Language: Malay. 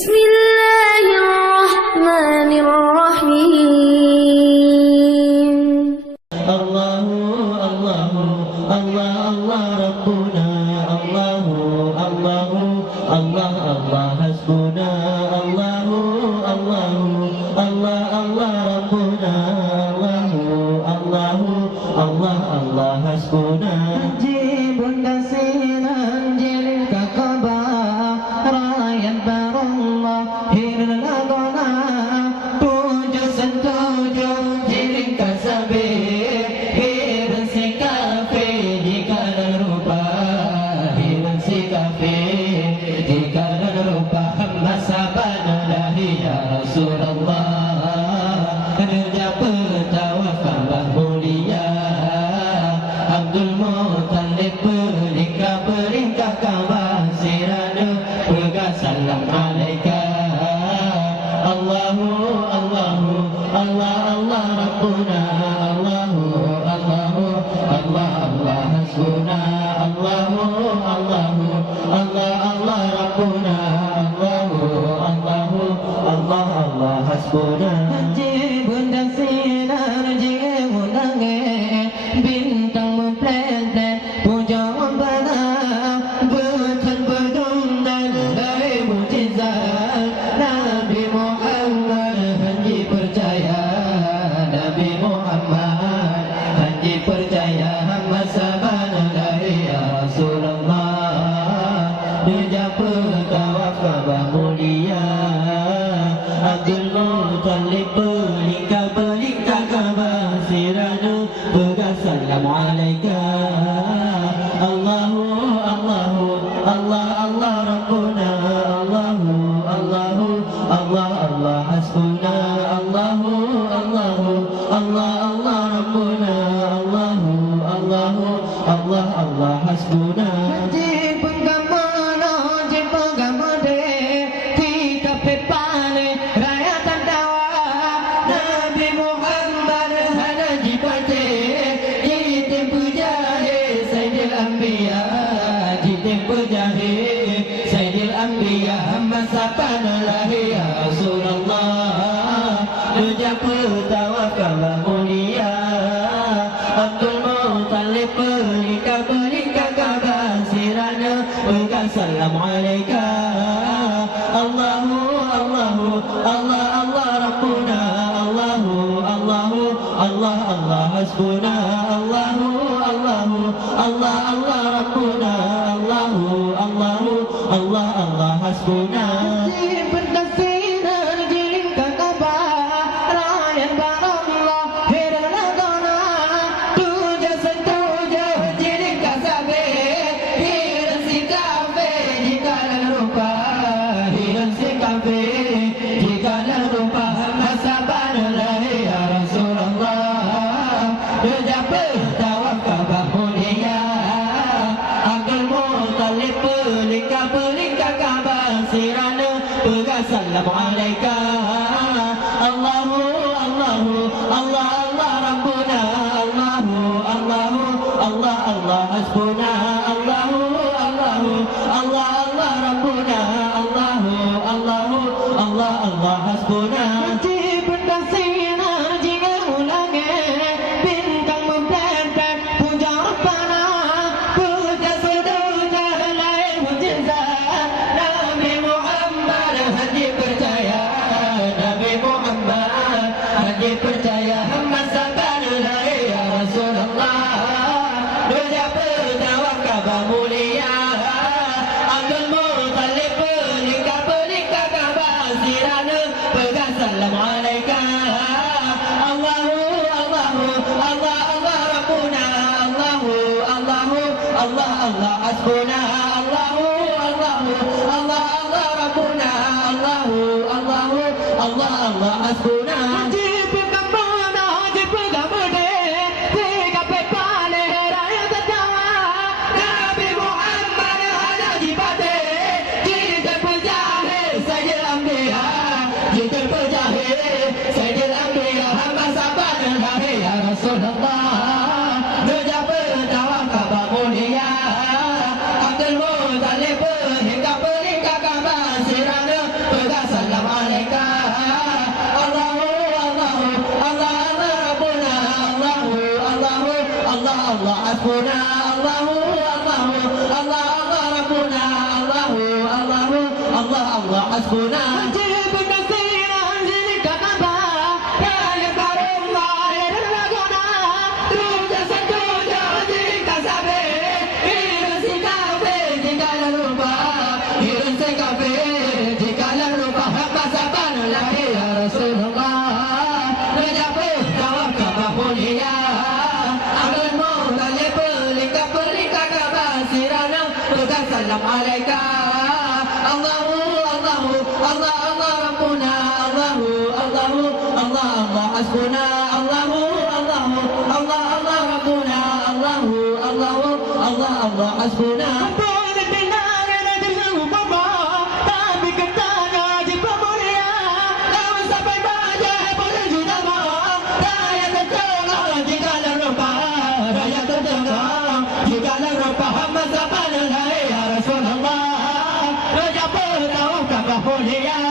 بسم الله الرحمن الرحيم. الله الله الله الله ربنا الله الله الله الله حسبنا الله الله الله الله ربنا الله الله الله الله حسبنا جيب كثيرا جلك قبا رايا بر الله هير لغنا توجو سنتوجو جلك سبي هير سكافي جيكا نروبا هير سكافي جيكا نروبا حمد سابانا لهي يا رسول الله kerja petawakal mulia Abdul Muttalib peringkah kabar sirana pegang salam alaika Allahu Allahu Allah Allah Rabbuna Allahu Allahu Allah Allah hasbuna Allahu Allahu Allah Allah Rabbuna Allahu Allahu Allah Allah hasbuna bunda sinar jiunange bintang mempletet puja pada betul berdundan dari mujizat Nabi Muhammad haji percaya Nabi Muhammad haji percaya hamba sabana dari ya Rasulullah dijapa tawakal mulia Abdul Muttalib peringkah kabar sirana pegang salam alaika Allahu Allahu Allah Allah Rabbuna Allahu Allahu Allah Allah hasbuna Allahu Allahu Allah Allah Rabbuna Allahu Allahu Allah Allah hasbuna Sayyidil Anbiya Hamba sapana lahi ya Rasulullah Dijapa tawakal mulia Abdul Muttalib peringkah kabar sirana pegang salam alaika Allahu Allahu Allah Allah Rabbuna Allahu Allahu Allah Allah hasbuna Allahu Allahu Allah Allah Rabbuna Allahu Allahu Allah Allah hasbuna peringkah kabar sirana pegang salam alaika Allahu Allahu Allah Allah Rabbuna Allahu Allahu Allah Allah hasbuna Allahu Allahu Allah Allah Rabbuna Allahu Allahu Allah Allah hasbuna Nabi Muhammad haji percaya Allah hasbuna Allahu Allahu Allah Allah Rabbuna Allahu Allahu Allah Allah hasbuna Wajib nasir anzil kakaba ya ya karullah ya raguna ruja sajuja anzil kasabe irun sikabe jikala rupa irun sikabe jikala rupa hamba saban lahi ya Rasulullah rajabe jawab kabahulia Salam alaika Allahu Allahu Allah Allah Rabbuna Allahu Allahu Allah Allah hasbuna Allahu Allahu Allah Allah Rabbuna Allahu Allahu Allah Allah hasbuna Yeah.